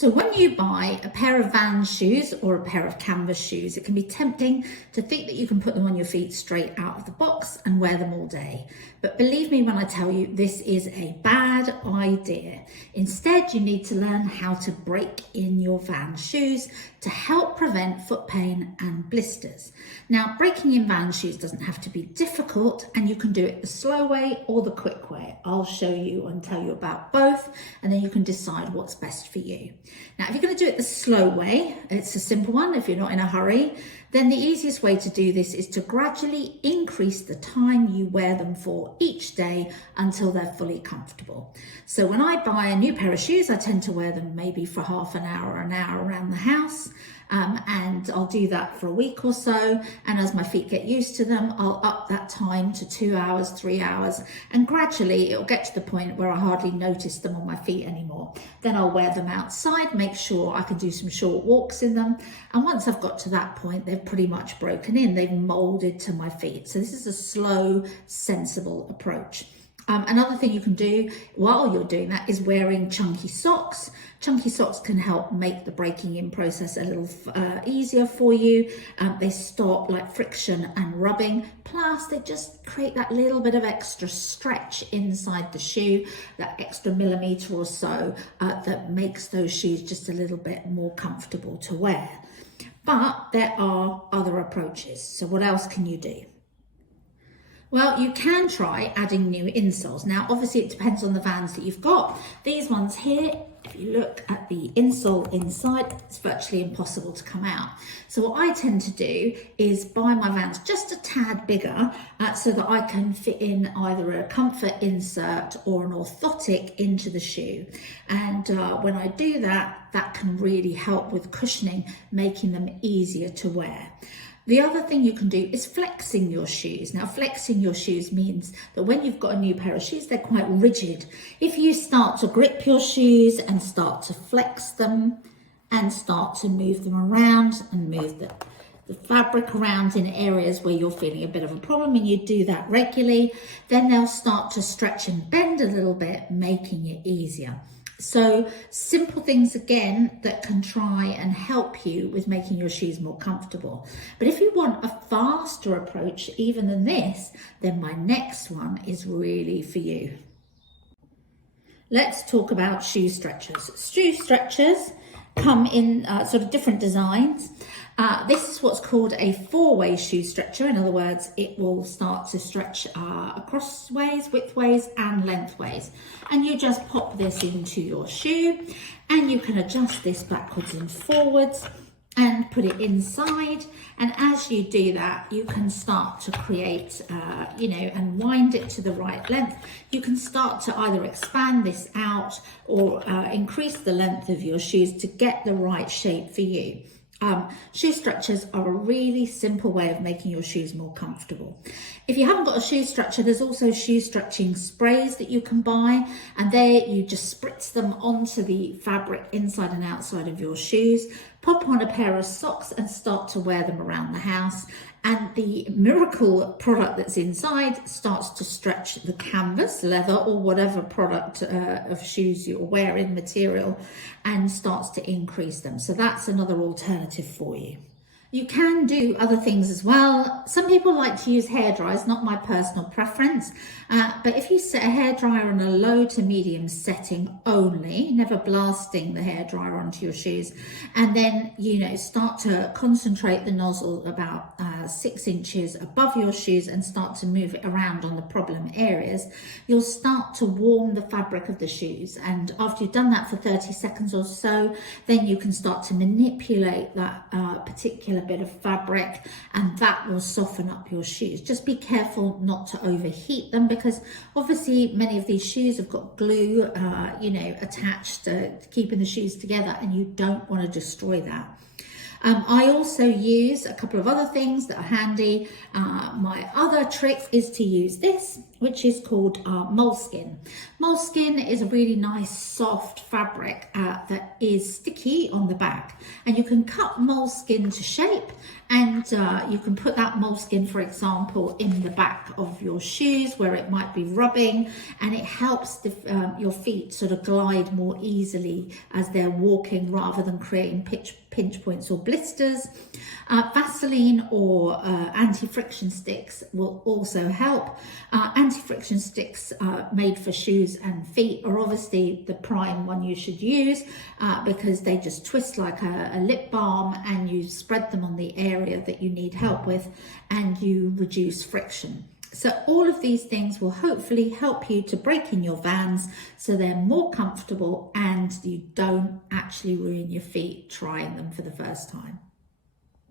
So when you buy a pair of Vans shoes or a pair of canvas shoes, it can be tempting to think that you can put them on your feet straight out of the box and wear them all day. But believe me when I tell you, this is a bad idea. Instead, you need to learn how to break in your Vans shoes to help prevent foot pain and blisters. Now, breaking in Vans shoes doesn't have to be difficult, and you can do it the slow way or the quick way. I'll show you and tell you about both, and then you can decide what's best for you. Now, if you're going to do it the slow way, it's a simple one if you're not in a hurry, then the easiest way to do this is to gradually increase the time you wear them for each day until they're fully comfortable. So when I buy a new pair of shoes, I tend to wear them maybe for half an hour or an hour around the house. And I'll do that for a week or so. And as my feet get used to them, I'll up that time to 2 hours, 3 hours. And gradually it'll get to the point where I hardly notice them on my feet anymore. Then I'll wear them outside, make sure I can do some short walks in them. And once I've got to that point, they've pretty much broken in. They've molded to my feet. So this is a slow, sensible approach. Another thing you can do while you're doing that is wearing chunky socks. Chunky socks can help make the breaking in process a little easier for you. They stop like friction and rubbing. Plus, they just create that little bit of extra stretch inside the shoe, that extra millimetre or so that makes those shoes just a little bit more comfortable to wear. But there are other approaches. So what else can you do? Well, you can try adding new insoles. Now, obviously it depends on the Vans that you've got. These ones here, if you look at the insole inside, it's virtually impossible to come out. So what I tend to do is buy my Vans just a tad bigger so that I can fit in either a comfort insert or an orthotic into the shoe. And when I do that, that can really help with cushioning, making them easier to wear. The other thing you can do is flexing your shoes. Now, flexing your shoes means that when you've got a new pair of shoes, they're quite rigid. If you start to grip your shoes and start to flex them and start to move them around and move the fabric around in areas where you're feeling a bit of a problem, and you do that regularly, then they'll start to stretch and bend a little bit, making it easier. So simple things again that can try and help you with making your shoes more comfortable. But if you want a faster approach even than this, then my next one is really for you. Let's talk about shoe stretchers. Shoe stretchers come in sort of different designs. This is what's called a four-way shoe stretcher. In other words, it will start to stretch across ways, widthways and lengthways. And you just pop this into your shoe and you can adjust this backwards and forwards and put it inside. And as you do that, you can start to create, and wind it to the right length. You can start to either expand this out or increase the length of your shoes to get the right shape for you. Shoe stretchers are a really simple way of making your shoes more comfortable. If you haven't got a shoe stretcher, there's also shoe stretching sprays that you can buy, and there you just spritz them onto the fabric inside and outside of your shoes, pop on a pair of socks and start to wear them around the house. And the miracle product that's inside starts to stretch the canvas, leather, or whatever product of shoes you're wearing material, and starts to increase them. So that's another alternative for you. You can do other things as well. Some people like to use hair dryers, not my personal preference. But if you set a hair dryer on a low to medium setting only, never blasting the hair dryer onto your shoes, and then, start to concentrate the nozzle about 6 inches above your shoes and start to move it around on the problem areas, you'll start to warm the fabric of the shoes. And after you've done that for 30 seconds or so, then you can start to manipulate that particular bit of fabric, and that will soften up your shoes. Just be careful not to overheat them, because obviously many of these shoes have got glue attached to keeping the shoes together, and you don't want to destroy that. I also use a couple of other things that are handy. My other trick is to use this. which is called moleskin. Moleskin is a really nice soft fabric that is sticky on the back, and you can cut moleskin to shape, and you can put that moleskin, for example, in the back of your shoes where it might be rubbing, and it helps your feet sort of glide more easily as they're walking rather than creating pinch points or blisters. Vaseline or anti-friction sticks will also help. Anti-friction sticks made for shoes and feet are obviously the prime one you should use because they just twist like a lip balm, and you spread them on the area that you need help with, and you reduce friction. So all of these things will hopefully help you to break in your Vans so they're more comfortable and you don't actually ruin your feet trying them for the first time.